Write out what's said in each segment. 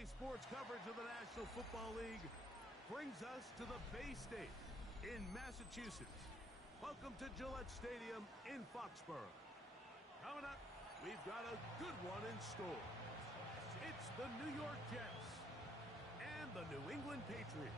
Today's sports coverage of the National Football League brings us to the Bay State in Massachusetts. Welcome to Gillette Stadium in Foxborough. Coming up, we've got a good one in store. It's the New York Jets and the New England Patriots.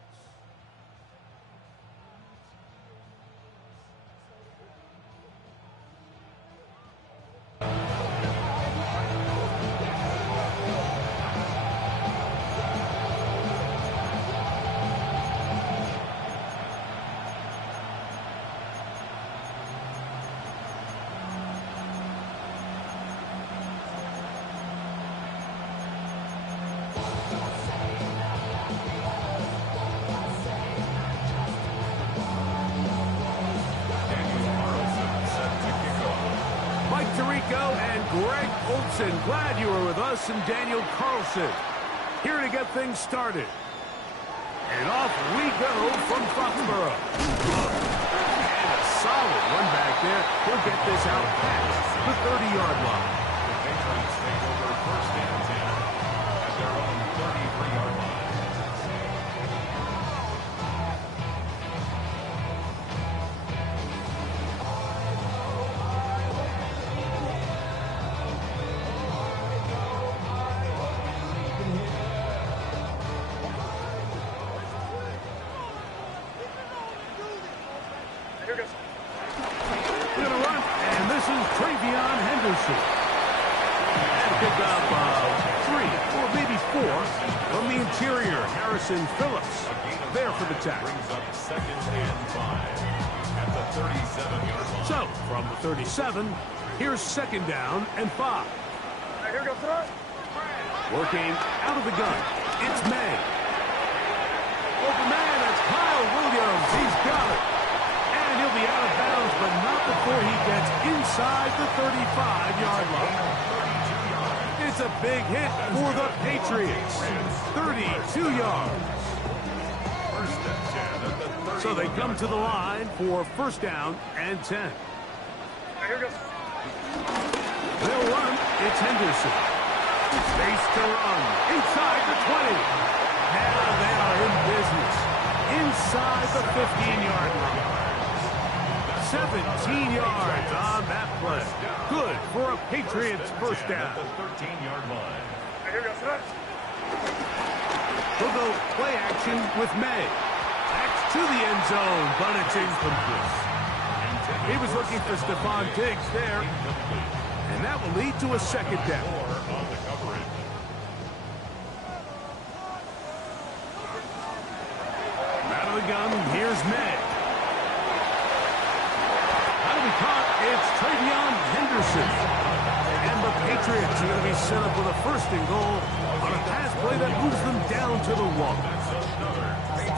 Glad you were with us, and Daniel Carlson here to get things started. And off we go from Foxborough. And a solid one back there. He'll get this out past the 30-yard line. The Patriots take over first and 10 at their own 33-yard line. Phillips there for the tackle. Brings up second and 5 at the 37-yard line. So, from the 37, here's second down and 5. Here goes throw. Working out of the gun, it's May. Open man, it's Kyle Williams. He's got it. And he'll be out of bounds, but not before he gets inside the 35-yard line. It's a big hit for the Patriots. 32 yards. So they come to the line for first down and 10. Here goes. They'll run. It's Henderson. Space to run. Inside the 20. Now they are in business. Inside the 15-yard line. 17 yards on that play. Good for a Patriots first down. The 13-yard line. Here goes. We'll go play action with May. Backs to the end zone, but it's incomplete. He was looking for Stephon Diggs there. And that will lead to a second down. On the coverage. Out of the gun, here's May. How do we caught? It's Travion Henderson. And the Patriots are going to be set up with a first and goal on a pass play that moves them down to the 1.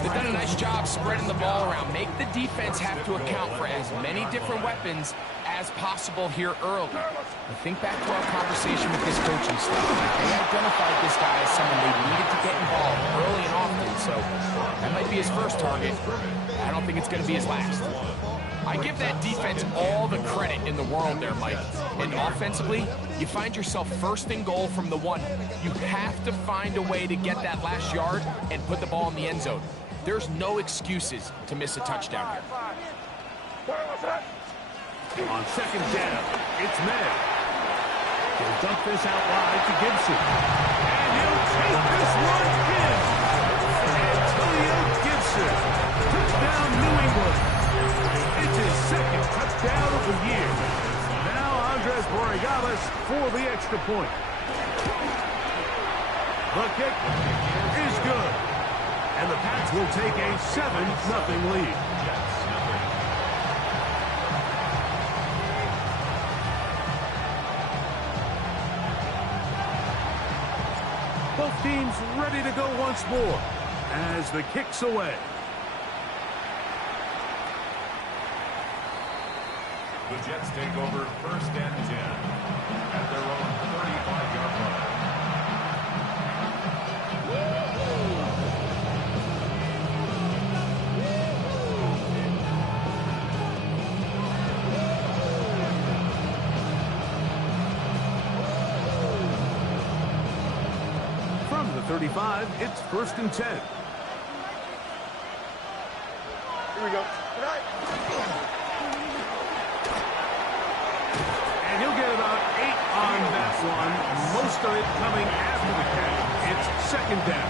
They've done a nice job spreading the ball around. Make the defense have to account for as many different weapons as possible here early. I think back to our conversation with this coaching staff. They identified this guy as someone they needed to get involved early and often, so that might be his first target. I don't think it's going to be his last. I give that defense all the credit in the world there, Mike. And offensively, you find yourself first and goal from the 1. You have to find a way to get that last yard and put the ball in the end zone. There's no excuses to miss a touchdown here. On second down, it's May. He'll dump this out wide to Gibson. And he'll take this one in. Antonio Gibson. Touchdown, New England. It's his second touchdown of the year. Now Andres Borregales for the extra point. The kick is good. And the Pats will take a 7-0 lead. Both teams ready to go once more as the kick's away. The Jets take over first and 10 at their own 35-yard line. From the 35, it's 1st and 10. Here we go. And he'll get about 8 on that one. Most of it coming after the catch. It's 2nd down.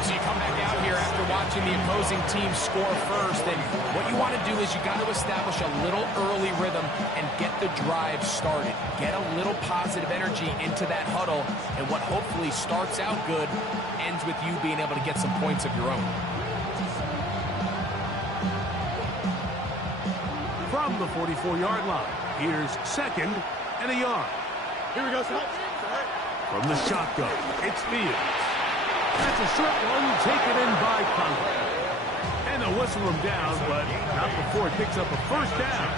So you come back out here after watching the opposing team score first, and what you want to do is you got to establish a little early rhythm and get the drive started. Get a little positive energy into that huddle, and what hopefully starts out good ends with you being able to get some points of your own. From the 44-yard line, here's 2nd and a yard. Here we go, son. From the shotgun, it's Fields. That's a short one taken in by Conklin. And they'll whistle him down, but not before he picks up a 1st down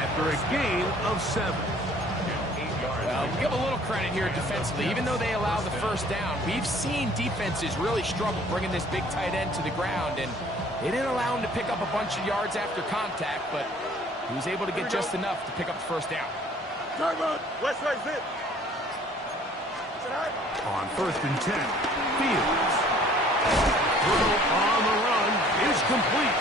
after a gain of 7. Well, we'll give a little credit here defensively. Even though they allow the 1st down, we've seen defenses really struggle bringing this big tight end to the ground, and they didn't allow him to pick up a bunch of yards after contact, but he was able to get just enough to pick up the 1st down. West side zip. On 1st and 10, Fields. Throw on the run is complete.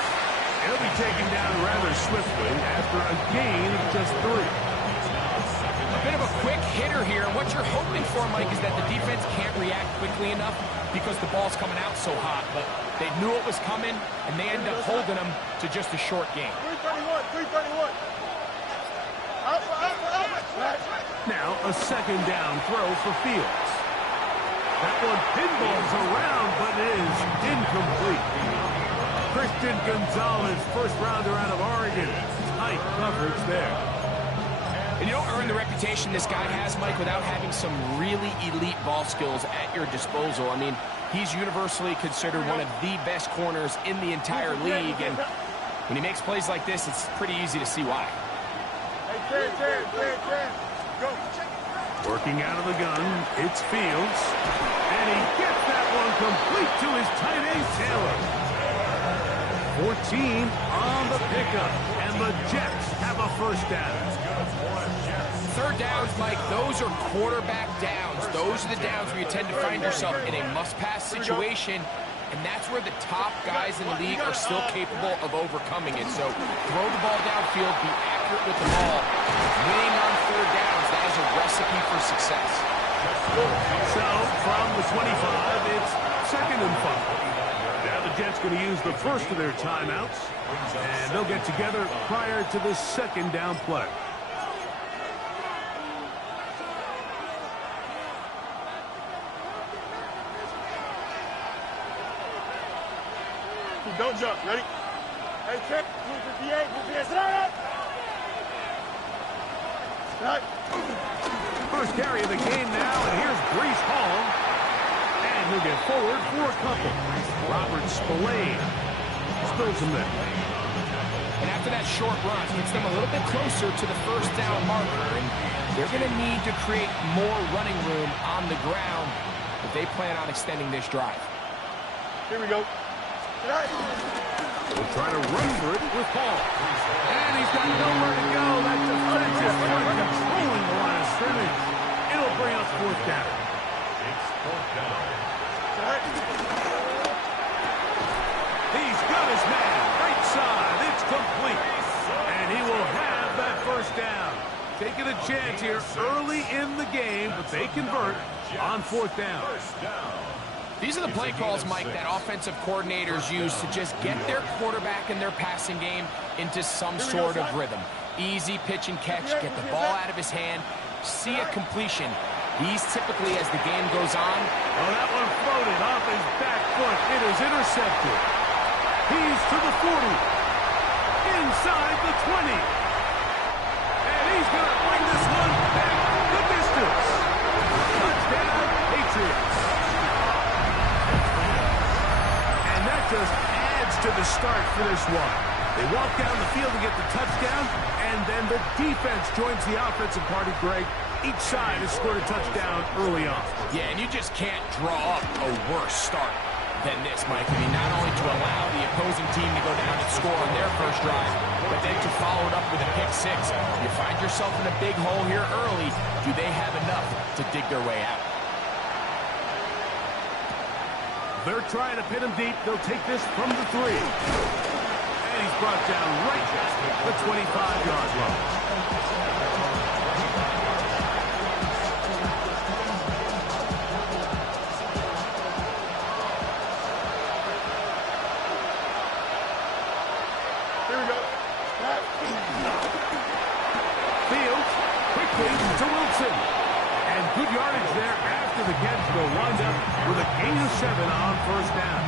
He'll be taken down rather swiftly after a gain of just 3. A bit of a quick hitter here. What you're hoping for, Mike, is that the defense can't react quickly enough because the ball's coming out so hot. But they knew it was coming, and they end up holding them to just a short gain. 331. Now a 2nd down throw for Fields. That one pinballs around, but it is incomplete. Christian Gonzalez, 1st rounder out of Oregon. Tight coverage there. And you don't earn the reputation this guy has, Mike, without having some really elite ball skills at your disposal. I mean, he's universally considered one of the best corners in the entire league, and when he makes plays like this, it's pretty easy to see why. Go. Working out of the gun, it's Fields. And he gets that one complete to his tight end, Taylor. 14 on the pickup, and the Jets have a 1st down. 3rd downs, Mike, those are quarterback downs. Those are the downs where you tend to find yourself in a must-pass situation, and that's where the top guys in the league are still capable of overcoming it. So throw the ball downfield, be accurate with the ball. Winning on 3rd downs, that is a recipe for success. So from the 25, it's 2nd and 5. Now the Jets going to use the first of their timeouts, and they'll get together prior to the 2nd down play. Don't jump. Ready? Hey, check. 258. Right. First carry of the game now, and here's Breece Hall. And he'll get forward for a couple. Robert Spillane spills him there. And after that short run, gets them a little bit closer to the 1st down marker, and they're going to need to create more running room on the ground if they plan on extending this drive. Here we go. We'll try to run for it with Paul. And he's got nowhere to go. That defensive front controlling the line of scrimmage. It'll bring up 4th down. It's 4th down. He's got his man. Right side. It's complete. And he will have that 1st down. Taking a chance here early in the game, but they convert on 4th down. These are the play calls, Mike, that offensive coordinators use to just get their quarterback and their passing game into some sort of rhythm. Easy pitch and catch, get the ball out of his hand, see a completion. These typically, as the game goes on. Oh, that one floated off his back foot. It is intercepted. He's to the 40. Inside the 20. And he's going to bring this one back the distance. Touchdown, Patriots. Just adds to the start for this one. They walk down the field to get the touchdown, and then the defense joins the offensive party, Greg. Each side has scored a touchdown early on. Yeah, and you just can't draw up a worse start than this, Mike. I mean, not only to allow the opposing team to go down and score on their first drive, but then to follow it up with a pick 6. You find yourself in a big hole here early. Do they have enough to dig their way out? They're trying to pin him deep. They'll take this from the 3. And he's brought down right at the 25-yard line. Here we go. Fields quickly to Wilson. And good yardage there after the catch. They'll wind up with a gain of 7 on first down.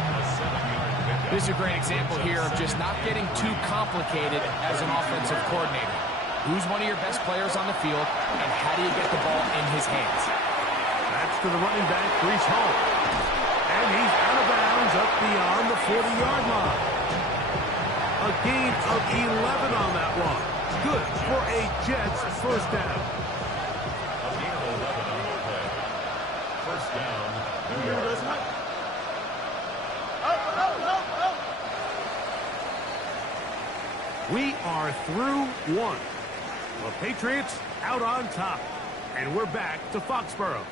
This is a great example here of just not getting too complicated as an offensive coordinator. Who's one of your best players on the field, and how do you get the ball in his hands? That's to the running back, Brees Hall. And he's out of bounds up beyond the 40-yard line. A gain of 11 on that one. Good for a Jets first down. A gain of 11 on the play. First down. New York. We are through one. The Patriots out on top. And we're back to Foxborough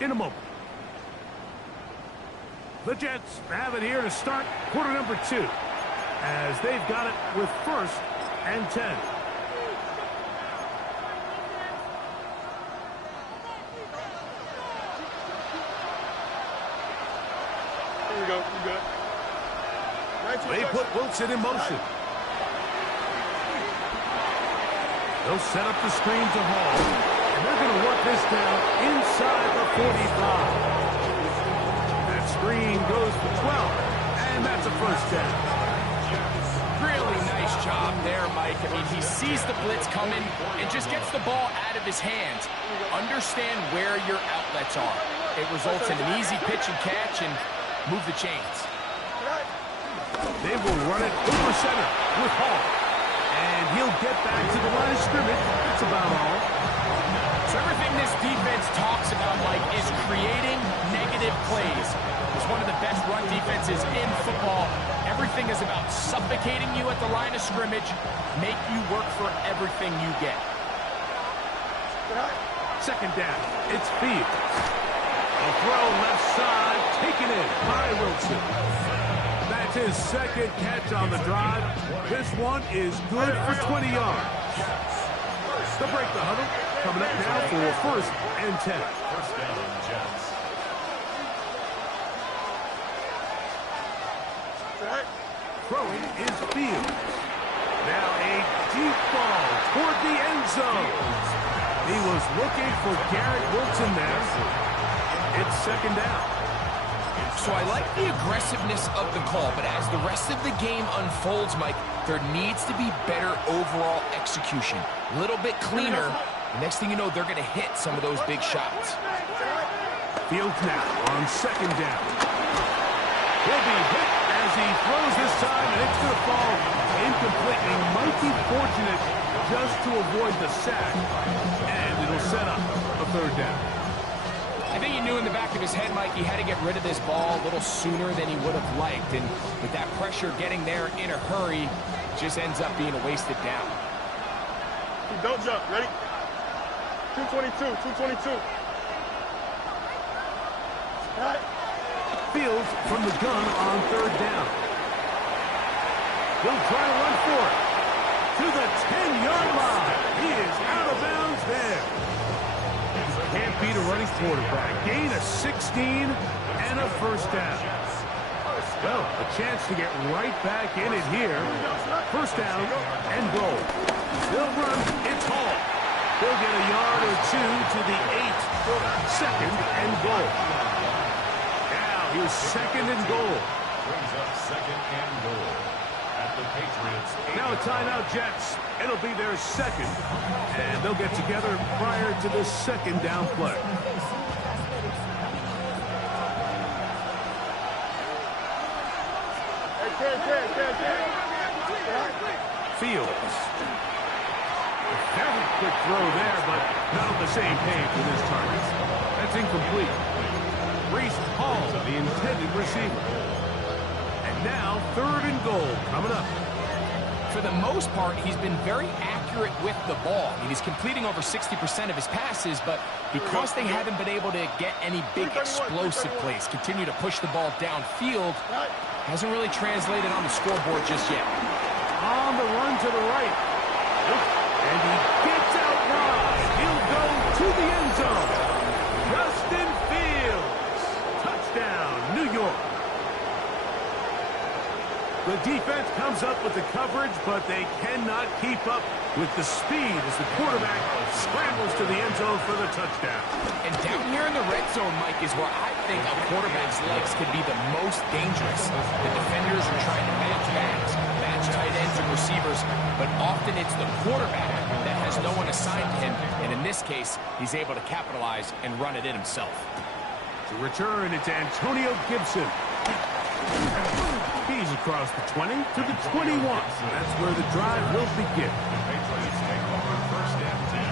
in a moment. The Jets have it here to start quarter number 2, as they've got it with first and 10. Here we go. You good. They put Wilson in motion. They'll set up the screen to Hall, and they're going to work this down inside the 45. That screen goes for 12, and that's a first down. Really nice job there, Mike. I mean, he sees the blitz coming and just gets the ball out of his hands. Understand where your outlets are. It results in an easy pitch and catch and move the chains. They will run it over center with Hall. And he'll get back to the line of scrimmage. That's about all. So everything this defense talks about, Mike, is creating negative plays. It's one of the best run defenses in football. Everything is about suffocating you at the line of scrimmage, make you work for everything you get. Second down. It's Fields. A throw left side, taken in by Wilson. That's his second catch on the drive. This one is good for 20 yards. They'll break the huddle. Coming up now for first and 10. First down, Jets. Throwing is Fields. Now a deep ball toward the end zone. He was looking for Garrett Wilson there. It's second down. So I like the aggressiveness of the call, but as the rest of the game unfolds, Mike, there needs to be better overall execution. A little bit cleaner. The next thing you know, they're going to hit some of those big shots. Fields now on second down. He'll be hit as he throws this time, and it's going to fall incomplete. He might be fortunate just to avoid the sack, and it'll set up a third down. I think he knew in the back of his head, Mike, he had to get rid of this ball a little sooner than he would have liked. And with that pressure getting there in a hurry, just ends up being a wasted down. Don't jump. Ready? 222. 222. Fields from the gun on third down. He'll try to run for it. To the 10-yard line. He is out of bounds there. Can't beat a running quarterback. Gain of 16 and a first down. Well, a chance to get right back in it here. First down and goal. They'll run. It's Hall. They'll get a yard or two to the 8. Second and goal. Now here's second and goal. Brings up second and goal. At the Patriots. Now a timeout, Jets. It'll be their second, and they'll get together prior to the second down play. Fields. Very quick throw there, but not on the same page with his target. That's incomplete. Brees Hall, the intended receiver. And now third and goal coming up. For the most part, he's been very accurate accurate with the ball. I mean, he's completing over 60% of his passes, but because they haven't been able to get any big explosive plays, continue to push the ball downfield, hasn't really translated on the scoreboard just yet. On the run to the right. And he gets out wide. He'll go to the end zone. Justin Fields. Touchdown, New York. The defense comes up with the coverage, but they cannot keep up with the speed as the quarterback scrambles to the end zone for the touchdown. And down here in the red zone, Mike, is where I think a quarterback's legs could be the most dangerous. The defenders are trying to match backs, match tight ends and receivers, but often it's the quarterback that has no one assigned to him, and in this case, he's able to capitalize and run it in himself. To return, it's Antonio Gibson. He's across the 20 to the 21. That's where the drive will begin. The Patriots take over first and 10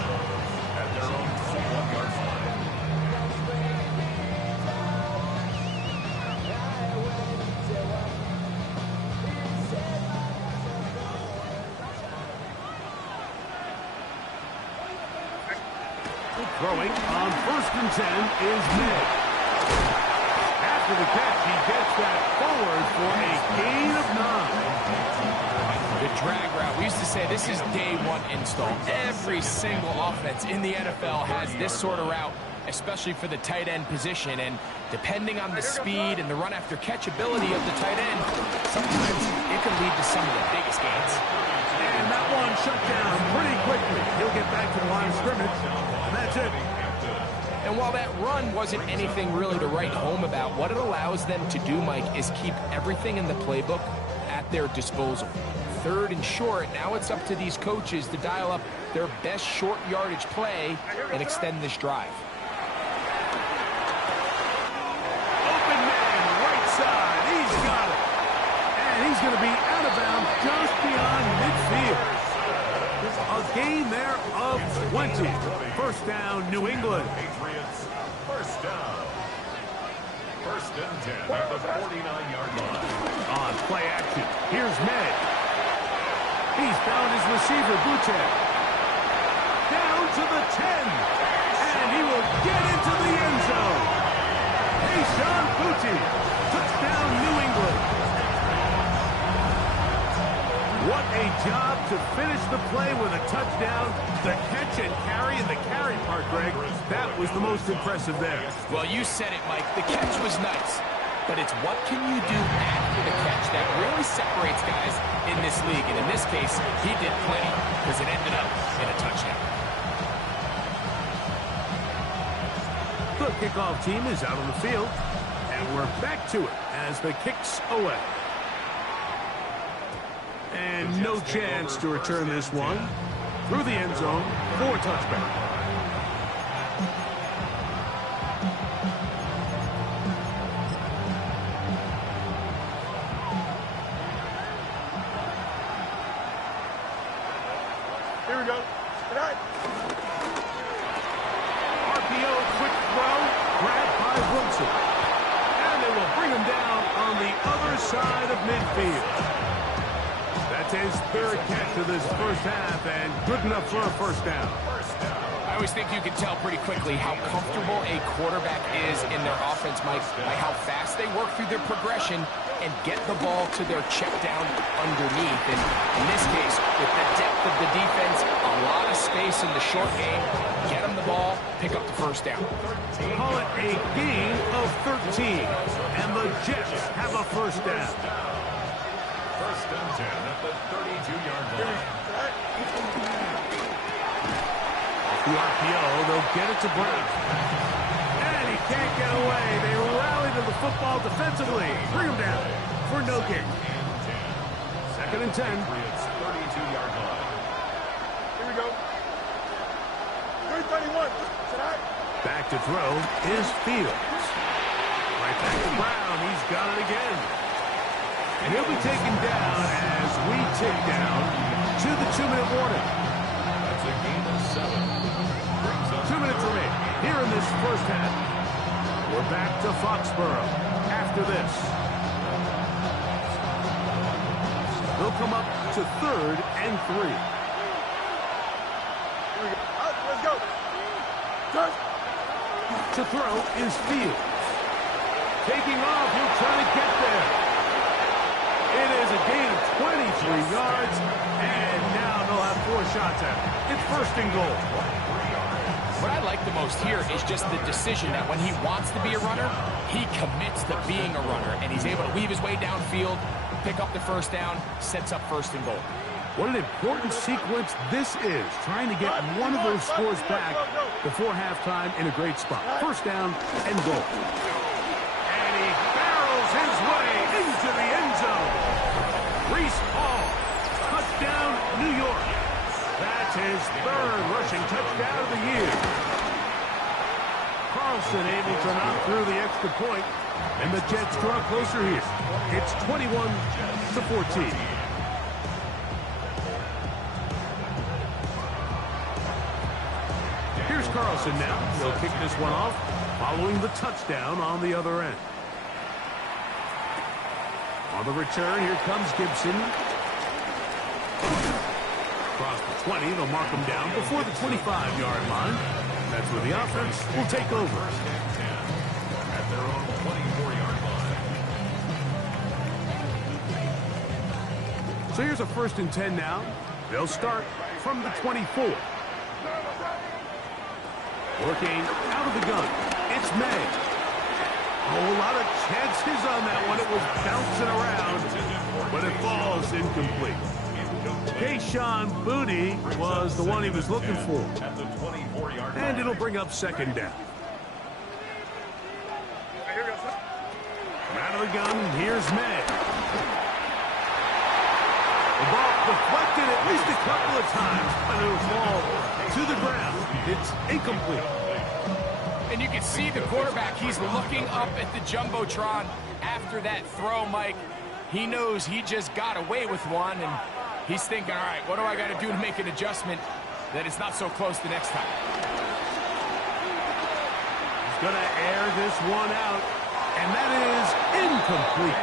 at their own 21-yard line. Throwing on first and 10 is May. After the catch, he gets that forward for a gain of 9. The drag route. We used to say this is day one install. Every single offense in the NFL has this sort of route, especially for the tight end position. And depending on the speed and the run after catch ability of the tight end, sometimes it can lead to some of the biggest gains. And that one shut down pretty quickly. He'll get back to the line of scrimmage, and that's it. And while that run wasn't anything really to write home about, what it allows them to do, Mike, is keep everything in the playbook at their disposal. Third and short, now it's up to these coaches to dial up their best short yardage play and extend this drive. Open man, right side. He's got it. And he's going to be out of bounds just beyond midfield. A gain there of 20. First down, New England. Patriots, first down. First and 10 at the 49-yard line. On play action, here's May. He's found his receiver, Butte. Down to the 10. And he will get into the end zone. Hey, Sean Butte. Touchdown, New England. What a job to finish the play with a touchdown. The catch and carry, and the carry part, Greg, that was the most impressive there. Well, you said it, Mike. The catch was nice. But it's what can you do after the catch that really separates guys in this league. And in this case, he did plenty because it ended up in a touchdown. The kickoff team is out on the field. And we're back to it as the kick's away. And no chance to return this one through the end zone for a touchback. Here we go. Tonight. RPO, quick throw, grabbed by Wilson. And they will bring him down on the other side of midfield. That's his third catch of this first half, and good enough for a first down. I always think you can tell pretty quickly how comfortable a quarterback is in their offense, Mike, by how fast they work through their progression and get the ball to their check down underneath. And in this case, with the depth of the defense, a lot of space in the short game, get them the ball, pick up the first down. Call it a gain of 13, and the Jets have a first down. First and 10 at the 32-yard line. The RPO, they'll get it to Brown. And he can't get away. They rally to the football defensively. Bring him down for no gain. Second and 10. Patriots 32-yard line. Here we go. 331. Tonight. Back to throw is Fields. Right back to Brown. He's got it again. And he'll be taken down as we tick down to the 2-minute warning. That's a gain of 7. 2 minutes remain here in this first half. We're back to Foxborough after this. They'll come up to 3rd and 3. Let's go. Touch. To throw is Fields. Taking off, he'll try to get there. It is a gain of 23 yards, and now they'll have 4 shots at it. It's first and goal. What I like the most here is just the decision that when he wants to be a runner, he commits to being a runner, and he's able to weave his way downfield, pick up the first down, sets up first and goal. What an important sequence this is, trying to get one of those scores back before halftime in a great spot. First down and goal. And he barrels his way into the end zone. Reese Hall, touchdown, New York. That's his 3rd rushing touchdown of the year. Carlson able to knock through the extra point, and the Jets draw closer here. It's 21-14. Here's Carlson now. He'll kick this one off, following the touchdown on the other end. On the return, here comes Gibson. Across the 20, they'll mark him down before the 25-yard line. That's where the offense will take over. At their own 24-yard line. So here's a 1st and 10 now. They'll start from the 24. Working out of the gun. It's May. A whole lot of chances on that one. It was bouncing around, but it falls incomplete. Kayshawn Booty was the one he was looking for. At the 24-yard line. And it'll bring up 2nd down. Out of the gun, here's May. The ball deflected at least a couple of times, but it'll fall to the ground. It's incomplete. And you can see the quarterback, he's looking up at the Jumbotron after that throw, Mike. He knows he just got away with one, and he's thinking, all right, what do I got to do to make an adjustment that it's not so close the next time? He's going to air this one out, and that is incomplete.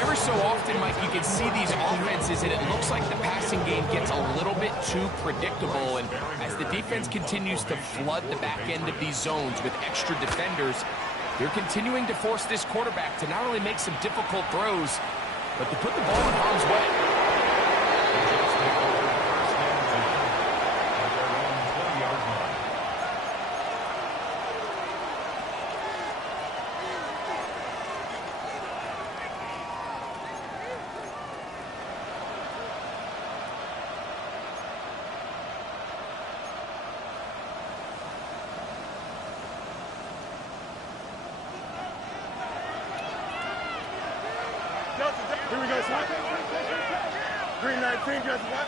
Every so often, Mike, you can see these offenses, and it looks like the passing game gets a little bit too predictable, and as the defense continues to flood the back end of these zones with extra defenders, they're continuing to force this quarterback to not only make some difficult throws, but to put the ball in harm's way. Here we go, son. Green 19, Justin, what?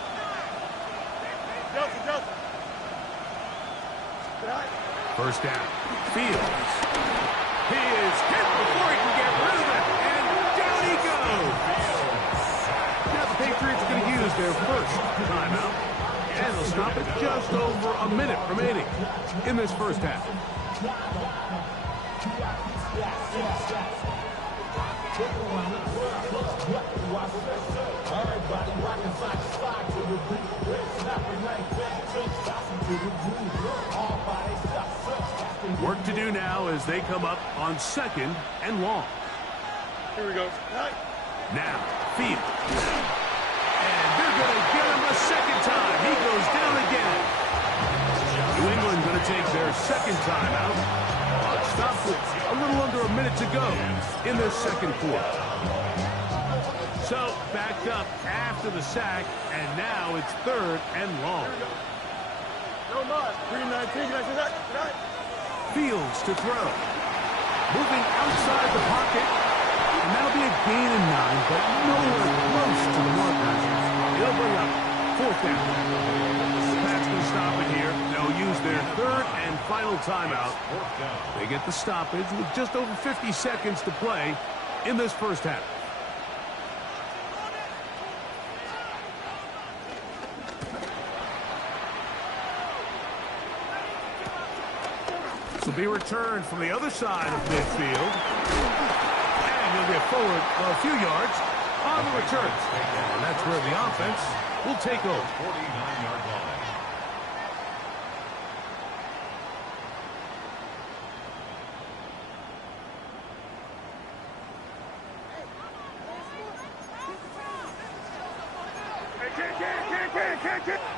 Justin. First down. Fields. He is hit before he can get rid of it, and down he goes. Now the Patriots are going to use their first timeout, and they'll stop it just over a minute remaining in this first half. Work to do now as they come up on 2nd and long. Here we go. Now, Fields. And they're going to get him a 2nd time. He goes down again. New England going to take their 2nd timeout. Clock stopped with a little under a minute to go in this 2nd quarter. So, backed up after the sack, and now it's 3rd and long. No more. Green 19, Fields to throw. Moving outside the pocket. And that'll be a gain of 9, but nowhere close to the markers. It'll bring up 4th down. The Pats can stop it here. They'll use their 3rd and final timeout. They get the stoppage with just over 50 seconds to play in this first half. Will be returned from the other side of midfield. And he'll get forward a few yards on the return. And that's where the offense will take over. 49-yard line.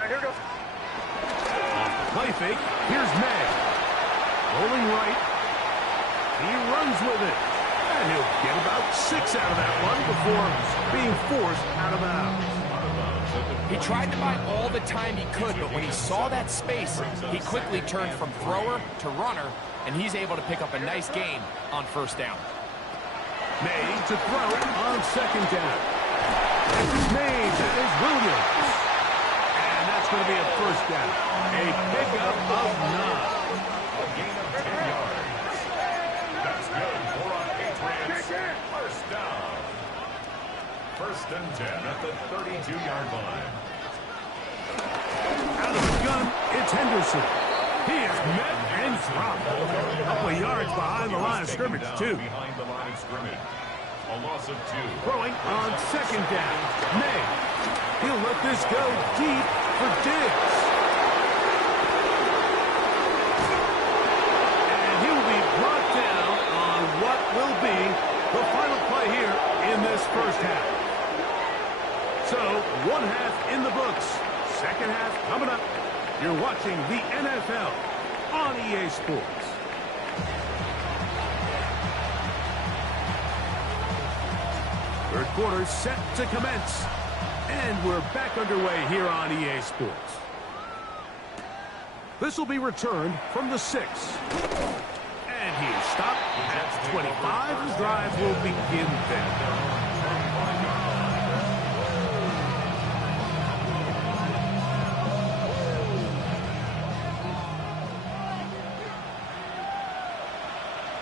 here we go. Off the play fake, here's May. Rolling right. He runs with it. And he'll get about 6 out of that one before being forced out of bounds. He tried to buy all the time he could, but when he saw that space, he quickly turned from thrower to runner, and he's able to pick up a nice gain on first down. May to throw it on second down. It's made. That is Williams. And that's going to be a first down. A pickup of 9. A gain of 10 yards. That's good for a Patriots first down. First and 10 at the 32-yard line. Out of the gun, it's Henderson. He is met and dropped. A couple of yards behind the line of scrimmage, too. Behind the line of scrimmage. A loss of 2. Throwing on second down. May. He'll let this go deep for Diggs. And he'll be brought down on what will be the final play here in this first half. So, one half in the books. Second half coming up. You're watching the NFL on EA Sports. Third quarter set to commence. And we're back underway here on EA Sports. This will be returned from the 6. And he is stopped at 25. The drive will begin then.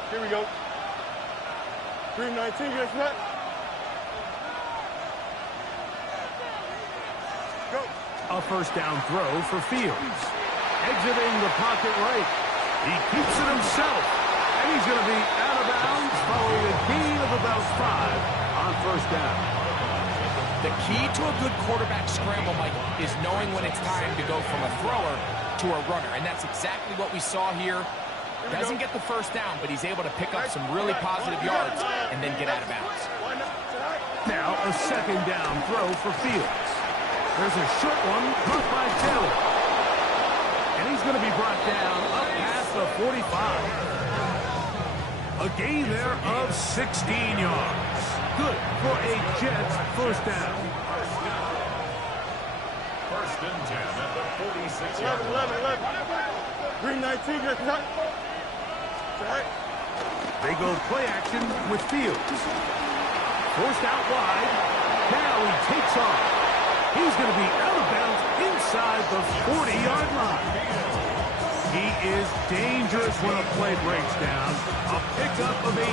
Here we go. 319, get set. Go. A first down throw for Fields. Exiting the pocket right. He keeps it himself. And he's going to be out of bounds following a gain of about 5 on first down. The key to a good quarterback scramble, Mike, is knowing when it's time to go from a thrower to a runner. And that's exactly what we saw here. Doesn't get the first down, but he's able to pick up some really positive yards and then get out of bounds. Now a second down throw for Fields. There's a short one caught by Taylor. And he's going to be brought down up past the 45. A gain there of 16 yards. Good for a Jets first down. First and 10 at the 46-yard 11. 319, get set. They go play action with Fields. Forced out wide. Now he takes off. He's going to be out of bounds inside the 40-yard line. He is dangerous when a play breaks down. A pickup of 18.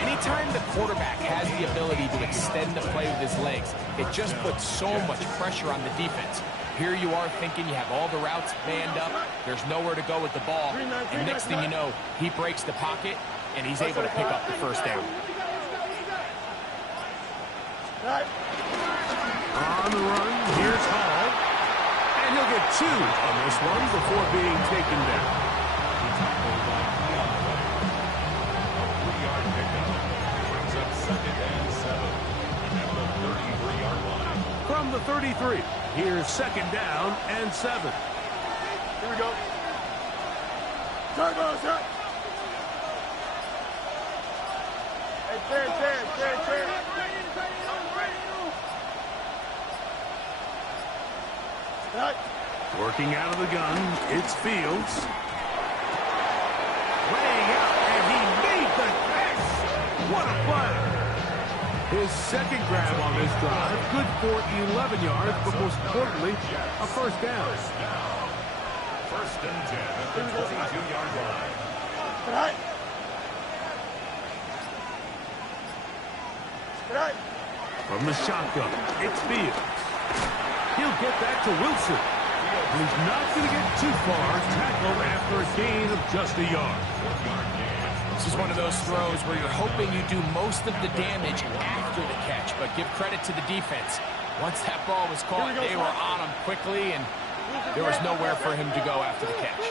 Anytime the quarterback has the ability to extend the play with his legs, it just puts so much pressure on the defense. Here you are thinking you have all the routes manned up, there's nowhere to go with the ball, and next thing you know, he breaks the pocket, and he's able to pick up the first down. On the run, here's Hall. And he'll get 2 on this one before being taken down. A 3-yard pickup. Brings up second and 7 at the 33-yard line. From the 33, here's second down and 7. Here we go. Turn, set. Hey, 10. Working out of the gun, it's Fields. Laying out, and he made the catch. What a play. His second grab on this drive, good for 11 yards, but most importantly, a first down. First and 10 at the 22-yard line. From the shotgun, it's Fields. He'll get that to Wilson. He's not going to get too far, tackled after a gain of just a yard. This is one of those throws where you're hoping you do most of the damage after the catch, but give credit to the defense. Once that ball was caught, they were on him quickly, and there was nowhere for him to go after the catch.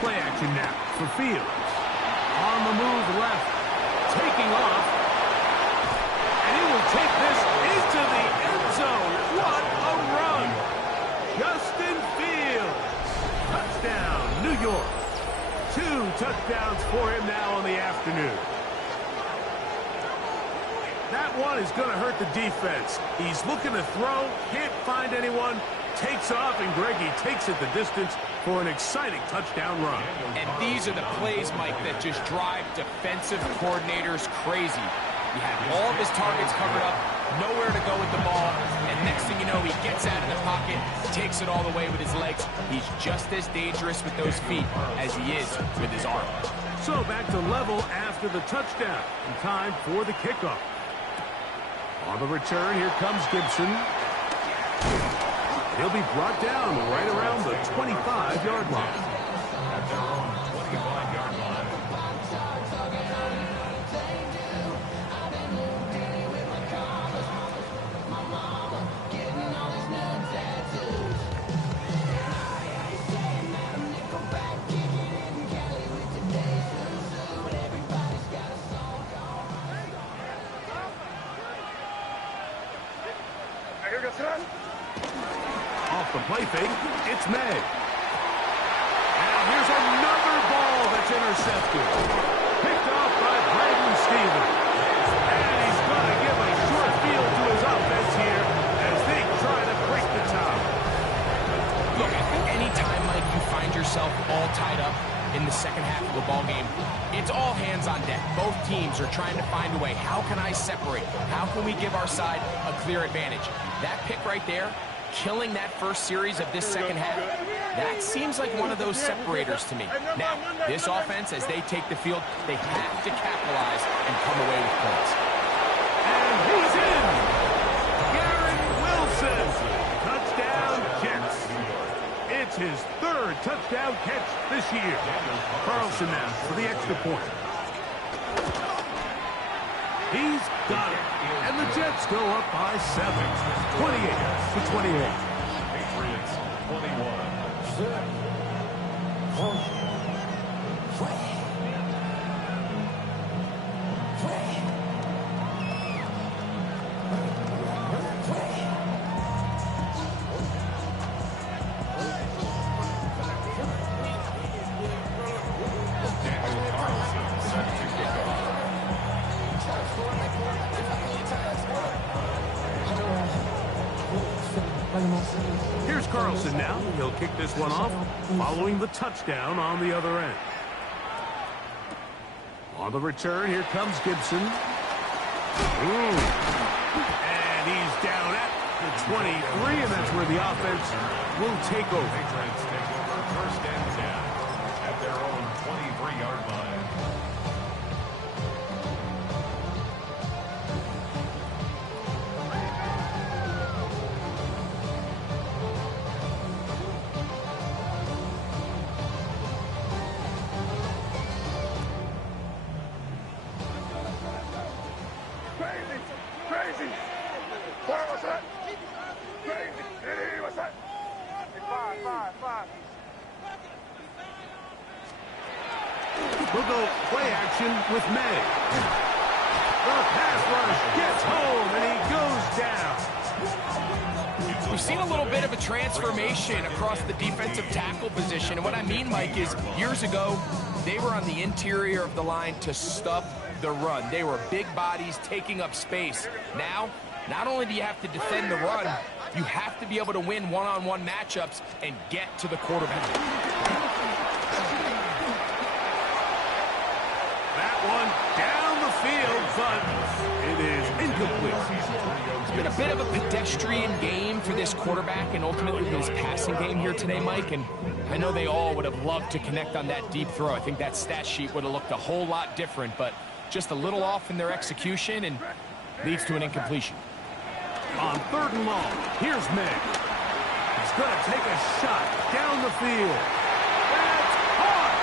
Play action now for Fields. On the move left. taking off. And he will take this into the end zone. What a run. Justin Fields. Touchdown, New York. 2 touchdowns for him now on the afternoon. That one is going to hurt the defense. He's looking to throw, can't find anyone, takes off, and Greggy takes it the distance for an exciting touchdown run. And these are the plays, Mike, that just drive defensive coordinators crazy. You have all of his targets covered up, nowhere to go with the ball, and next thing you know, he gets out of the pocket, takes it all the way with his legs. He's just as dangerous with those feet as he is with his arm. So back to level after the touchdown, and time for the kickoff. On the return, here comes Gibson. He'll be brought down right around the 25-yard line. At their own 25-yard line. Off the play fake, it's May. And here's another ball that's intercepted. Picked off by Brandon Stevens. And he's going to give a short field to his offense here as they try to break the tie. Look, anytime, Mike, you find yourself all tied up in the second half of the ball game, it's all hands on deck. Both teams are trying to find a way. How can I separate? How can we give our side a clear advantage? That pick right there, killing that first series of this second half, that seems like one of those separators to me. Now, this offense, as they take the field, they have to capitalize and come away with points. And he's in! Garrett Wilson! Touchdown Jets! It's his third touchdown catch this year. Carlson now for the extra point. He's got it. And the Jets go up by 7. 28-28. Patriots 21. Here's Carlson now. He'll kick this one off, following the touchdown on the other end. On the return, here comes Gibson. And he's down at the 23, and that's where the offense will take over. Patriots take over first and 10 at their own 23-yard line. Crazy! Where was that? Crazy! Hey, what's that? 5. We'll go play action with May. The pass rush gets home, and he goes down. We've seen a little bit of a transformation across the defensive tackle position. And what I mean, Mike, is years ago, they were on the interior of the line to stop the run. They were big bodies taking up space. Now, not only do you have to defend the run, you have to be able to win one-on-one matchups and get to the quarterback. That one down the field, but it is incomplete. It's been a bit of a pedestrian game for this quarterback and ultimately his passing game here today, Mike, and I know they all would have loved to connect on that deep throw. I think that stat sheet would have looked a whole lot different, but just a little off in their execution and leads to an incompletion. On 3rd and long, here's May. He's going to take a shot down the field. That's caught!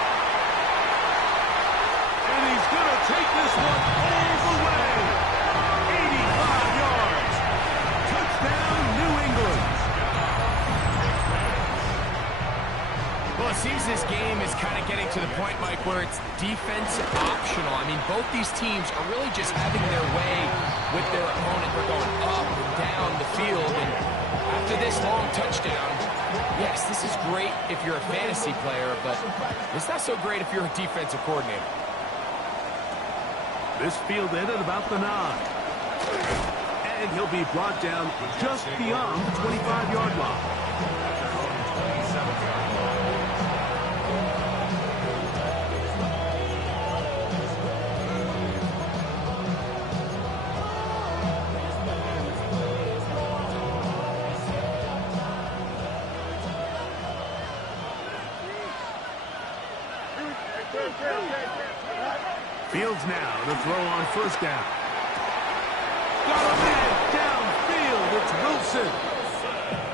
And he's going to take this one all the way. 85 yards. Touchdown, New England. Well, it seems this game is kind of getting to the point, Mike, where it's defense optional. I mean, both these teams are really just having their way with their opponent. They're going up and down the field, and after this long touchdown, yes, this is great if you're a fantasy player, but it's not so great if you're a defensive coordinator. This field in at about the 9. And he'll be brought down just beyond the 25-yard line. Fields now to throw on first down. Got a man downfield. It's Wilson.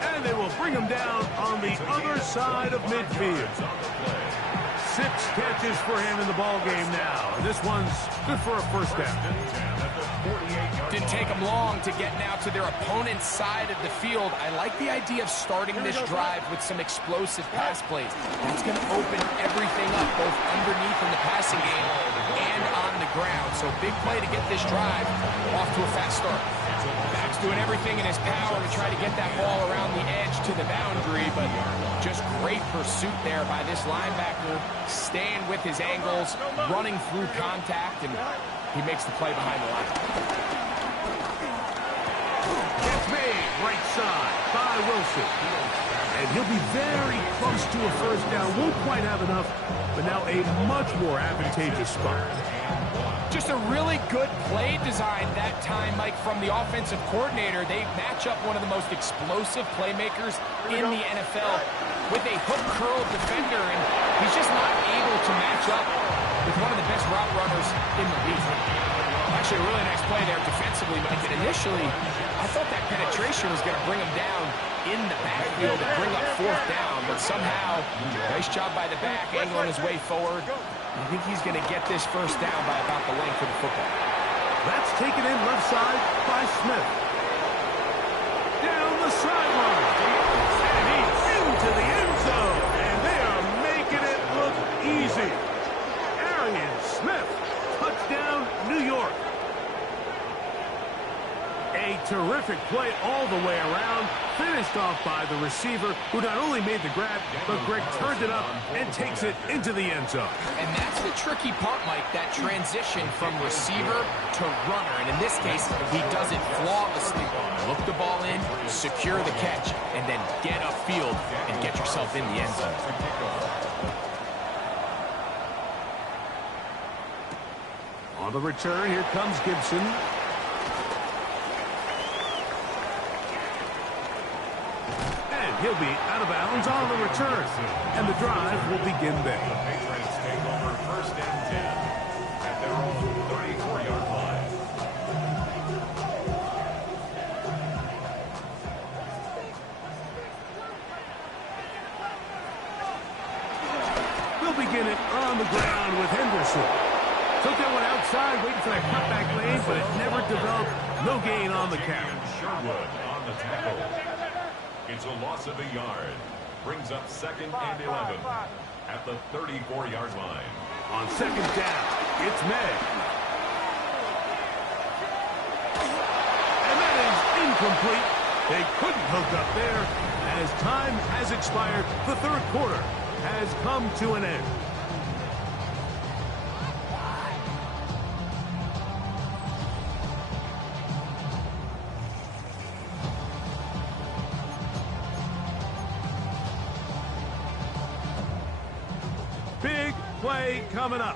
And they will bring him down on the other side of midfield. 6 catches for him in the ball game now. And this one's good for a first down. Didn't take them long to get now to their opponent's side of the field. I like the idea of starting this drive with some explosive pass plays. That's going to open everything up, both underneath in the passing game and on the ground. So big play to get this drive off to a fast start. Back's doing everything in his power to try to get that ball around the edge to the boundary, but just great pursuit there by this linebacker, staying with his angles, running through contact, and he makes the play behind the line. Gets made right side by Wilson. And he'll be very close to a first down. Won't quite have enough, but now a much more advantageous spot. Just a really good play design that time, Mike, from the offensive coordinator. They match up one of the most explosive playmakers in the NFL with a hook curl defender, and he's just not able to match up with one of the best route runners in the league. Actually, a really nice play there defensively, Mike. And initially, I thought that penetration was going to bring him down in the backfield and bring up fourth down, but somehow, nice job by the back, angling his way forward. I think he's going to get this first down by about the length of the football. That's taken in left side by Smith. Down the sideline. And he's into the end zone. And they are making it look easy. Arian Smith, touchdown, New York. A terrific play all the way around, finished off by the receiver, who not only made the grab, but Greg turned it up and takes it into the end zone. And that's the tricky part, Mike, that transition from receiver to runner. And in this case, he does it flawlessly. Look the ball in, secure the catch, and then get upfield and get yourself in the end zone. On the return, here comes Gibson. He'll be out of bounds on the return, and the drive will begin there. The Patriots take over first and 10 at their own 34-yard line. They'll begin it on the ground with Henderson. Took that one outside, waiting for that cutback lane, but it never developed. No gain on the carry. Sherwood on the tackle. It's a loss of a yard. Brings up second and 11 at the 34-yard line. On second down, it's May. And that is incomplete. They couldn't hook up there. As time has expired, the third quarter has come to an end. Big play coming up.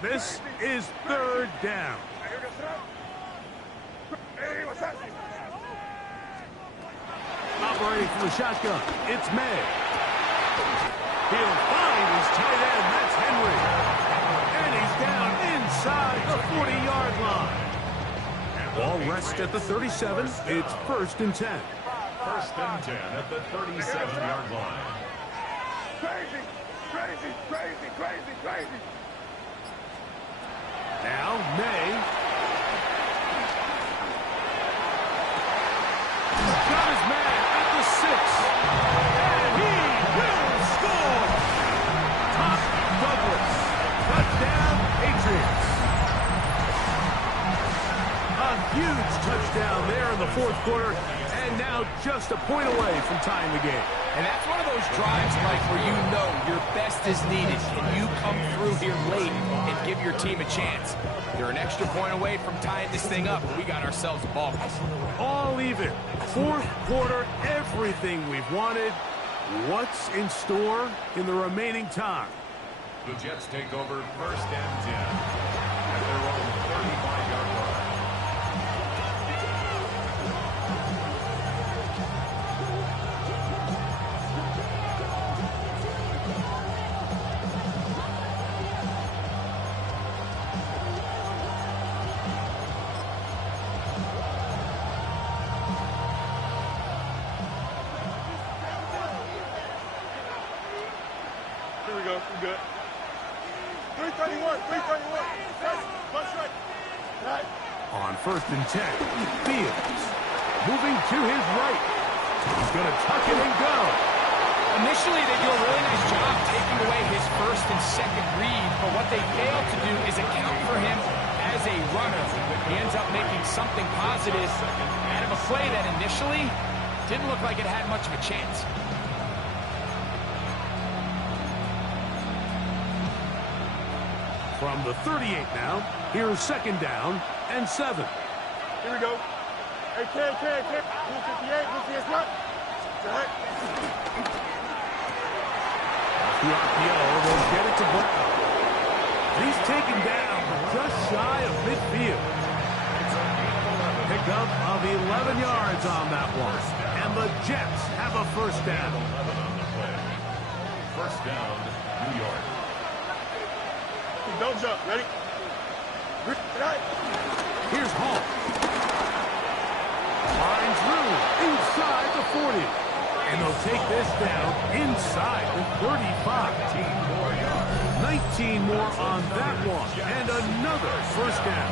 This is third down. Operating from the shotgun, it's May. He'll find his tight end, that's Henry. And he's down inside the 40-yard line. Ball rests at the 37. It's first and 10. First and 10 at the 37-yard line. Crazy, crazy, crazy, crazy, crazy. Now, May. Got his man at the 6. And he will score. huge touchdown there in the fourth quarter, and now just a point away from tying the game. And that's one of those drives, Mike, where you know your best is needed. Can you come through here late and give your team a chance? They're an extra point away from tying this thing up. We got ourselves a ball game. All even. Fourth quarter, everything we've wanted. What's in store in the remaining time? The Jets take over first and 10 at their own 35-yard line. Here we go. We're good. 331. 331. Plus right. Right. On first and 10, Fields moving to his right. He's going to tuck it and go. Initially, they do a really nice job taking away his first and second read, but what they fail to do is account for him as a runner. He ends up making something positive out of a play that initially didn't look like it had much of a chance. From the 38 now, here's second down and 7. Here we go. Hey, K. 58. Blue 58 front. Right. The RPO will get it to Brown. He's taken down just shy of midfield. Pickup of 11 yards on that one. And the Jets have a first down. 11 on the play. First down, New York. Don't jump. Ready? Right. Here's Hall. Line through inside the 40. And they'll take this down inside the 35. 19 more yards. 19 more on that one. And another first down.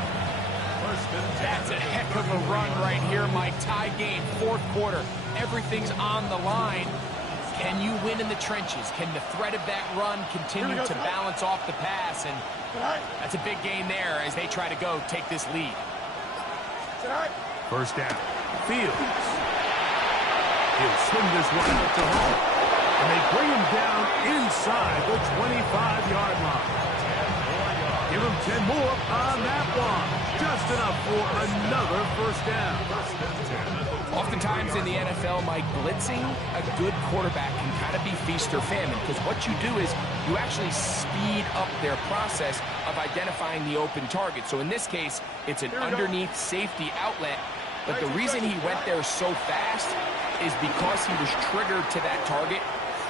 That's a heck of a run right here, Mike. Tie game, fourth quarter. Everything's on the line. Can you win in the trenches? Can the threat of that run continue to balance off the pass? And that's a big gain there as they try to go take this lead. First down. Fields. He'll swing this one out to Hall. And they bring him down inside the 25-yard line. Give him 10 more on that one. Just enough for another first down. Oftentimes in the NFL, Mike, blitzing a good quarterback can kind of be feast or famine, because what you do is you actually speed up their process of identifying the open target. So in this case, it's an underneath safety outlet, but the reason he went there so fast is because he was triggered to that target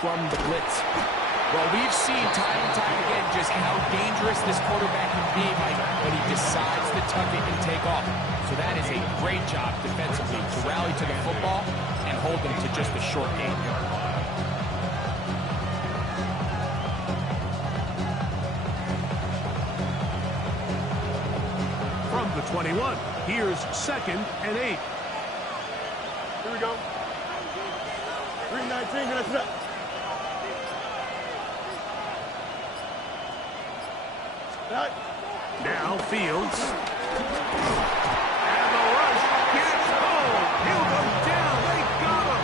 from the blitz. Well, we've seen time and time again just how dangerous this quarterback can be, Mike, when he decides to tuck it and take off. So that is a great job defensively to rally to the football and hold them to just a short gain. From the 21, here's second and 8. Here we go. 319. Minutes left. Right. Now Fields. And the rush gets home. He'll go down. They got him.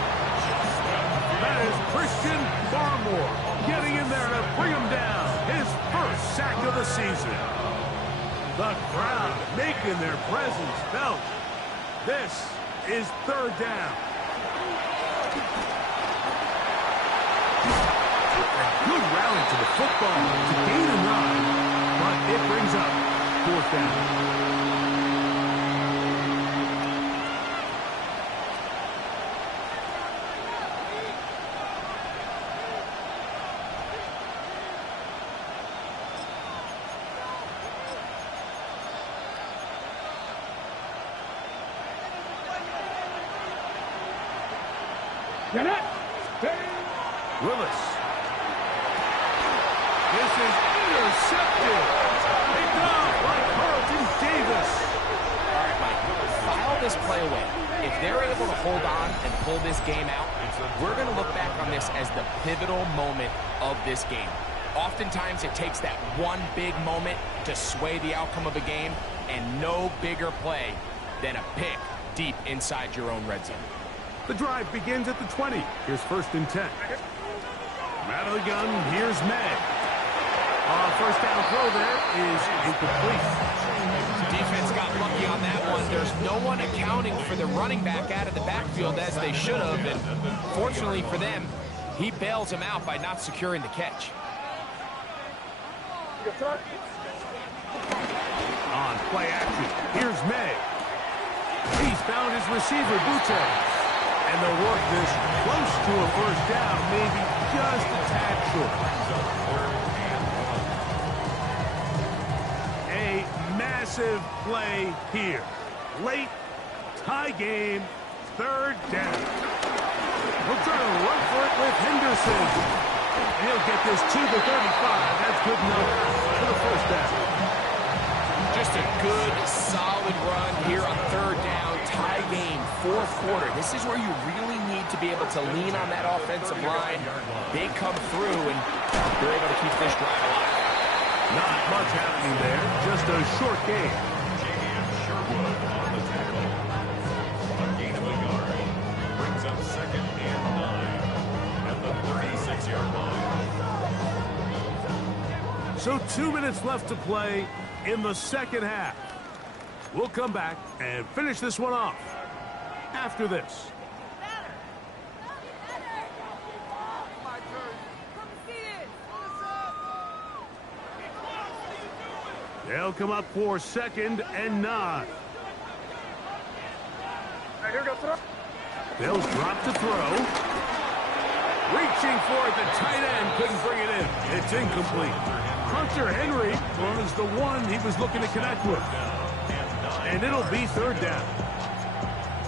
That is Christian Barmore getting in there to bring him down. His first sack of the season. The crowd making their presence felt. This is third down. A good rally to the football to gain a 9. But it brings up fourth down. Willis. This is intercepted. Picked off by Carlton Davis. All right, Mike, file this play away. If they're able to hold on and pull this game out, we're going to look back on this as the pivotal moment of this game. Oftentimes, it takes that one big moment to sway the outcome of a game, and no bigger play than a pick deep inside your own red zone. The drive begins at the 20. Here's 1st and 10. Out of the gun, here's May. First down throw there is incomplete. Defense got lucky on that one. There's no one accounting for the running back out of the backfield as they should have, and fortunately for them, he bails him out by not securing the catch. On play action, here's May. He's found his receiver, Butte. And they'll work this close to a first down, maybe just a tad short. A massive play here. Late, tie game, 3rd down. We'll try to run for it with Henderson. He'll get this to the 35. That's good enough for the first down. Just a good, solid run here on 3rd down. Tie game, 4th quarter. This is where you really need to be able to lean on that offensive line. They come through, and they're able to keep this drive alive. Not much happening there. Just a short game. Sherwood on the tackle. A gain of a yard. Brings up 2nd and 9 at the 36-yard line. So 2 minutes left to play in the second half. We'll come back and finish this one off after this. They'll come up for 2nd and 9. They'll drop the throw. Reaching for it, the tight end couldn't bring it in. It's incomplete. Hunter Henry was the one he was looking to connect with. And it'll be 3rd down.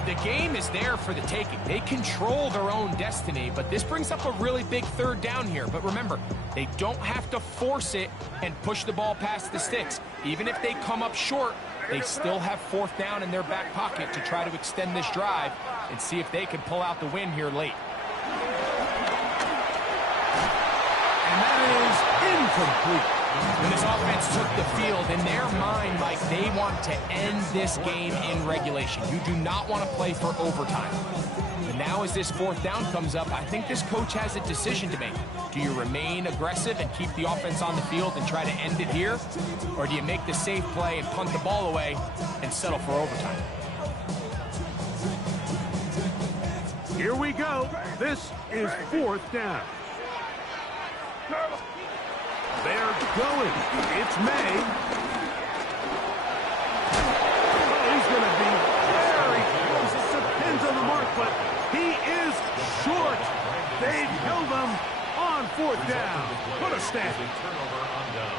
The game is there for the taking. They control their own destiny, but this brings up a really big 3rd down here. But remember, they don't have to force it and push the ball past the sticks. Even if they come up short, they still have 4th down in their back pocket to try to extend this drive and see if they can pull out the win here late. And that is incomplete. When this offense took the field, in their mind, Mike, they want to end this game in regulation. You do not want to play for overtime. But now as this 4th down comes up, I think this coach has a decision to make. Do you remain aggressive and keep the offense on the field and try to end it here? Or do you make the safe play and punt the ball away and settle for overtime? Here we go. This is 4th down. They're going. It's May. Oh, he's going to be very close. It depends on the mark, but he is short. They've held him on 4th down. What a stand. Turnover on down.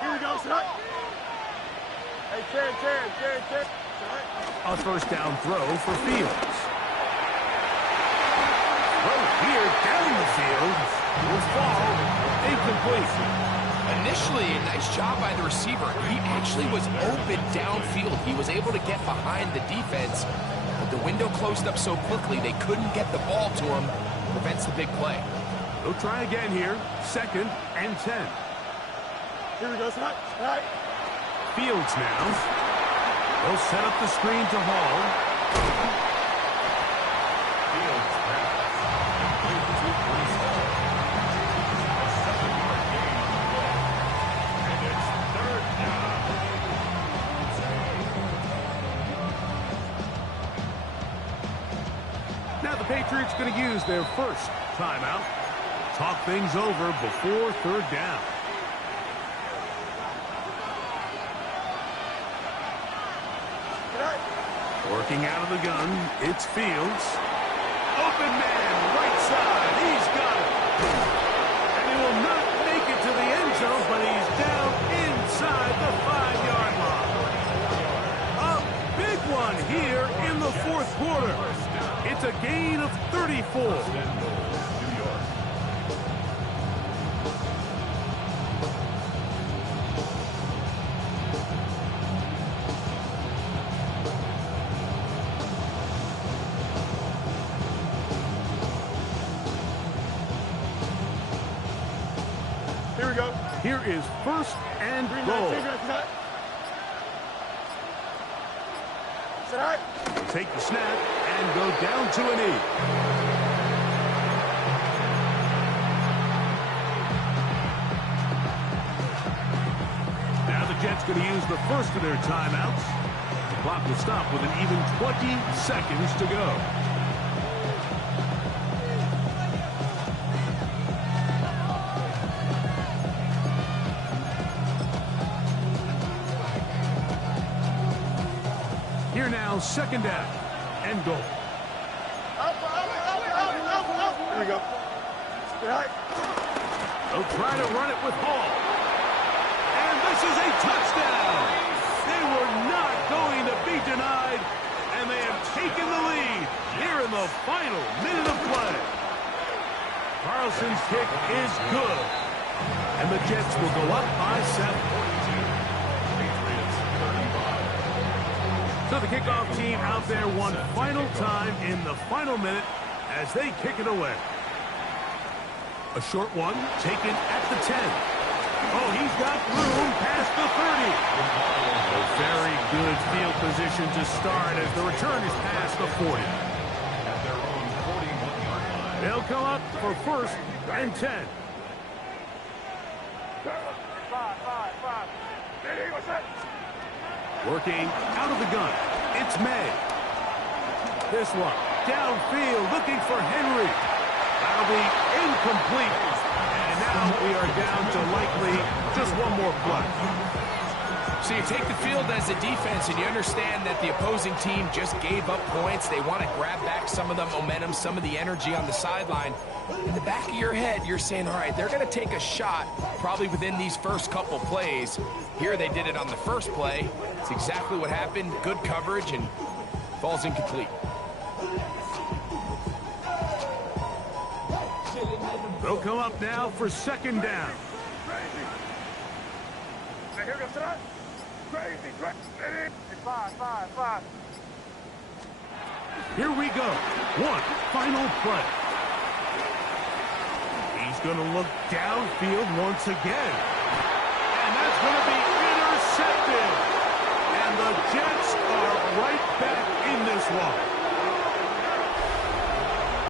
Here we go, son. Hey, Terry. A 1st down throw for Fields. Throw here down the field. Will fall. Incomplete. Initially, a nice job by the receiver. He actually was open downfield. He was able to get behind the defense, but the window closed up so quickly they couldn't get the ball to him. Prevents the big play. They'll try again here. 2nd and 10. Here we go, son. All right. Fields now. They'll set up the screen to Hall. Fields pass. Complete to Bristol. A 7-yard gain on the play. And it's 3rd down. Now the Patriots going to use their first timeout. Talk things over before 3rd down. Working out of the gun, it's Fields. Open man, right side, he's got it. And he will not make it to the end zone, but he's down inside the 5-yard line. A big one here in the 4th quarter. It's a gain of 34. Here we go. Here is first and goal. Set high. Take the snap and go down to a knee. Now the Jets going to use the first of their timeouts. The clock will stop with an even 20 seconds to go. Here now, second down and goal. Here we go. Set high. They'll try to run it with Hall. And this is a touchdown. They were not going to be denied, and they have taken the lead here in the final minute of play. Carlson's kick is good, and the Jets will go up by 7. Patriots 35. So the kickoff team out there one final time in the final minute as they kick it away. A short one taken at the 10. Oh, he's got room past the 30. A very good field position to start as the return is past the 40. At their own 41-yard line. They'll come up for first and 10. 5. Ready, what's that? Working out of the gun. It's May. This one downfield looking for Henry. That'll be incomplete. And now we are down to likely just one more play. So you take the field as a defense and you understand that the opposing team just gave up points. They want to grab back some of the momentum, some of the energy on the sideline. In the back of your head, you're saying, all right, they're going to take a shot probably within these first couple plays. Here they did it on the first play. It's exactly what happened. Good coverage and falls incomplete. They'll come up now for second down. Crazy. Now here we go, set high. Crazy. Ready. 5. Here we go. One final play. He's going to look downfield once again. And that's going to be intercepted. And the Jets are right back in this one.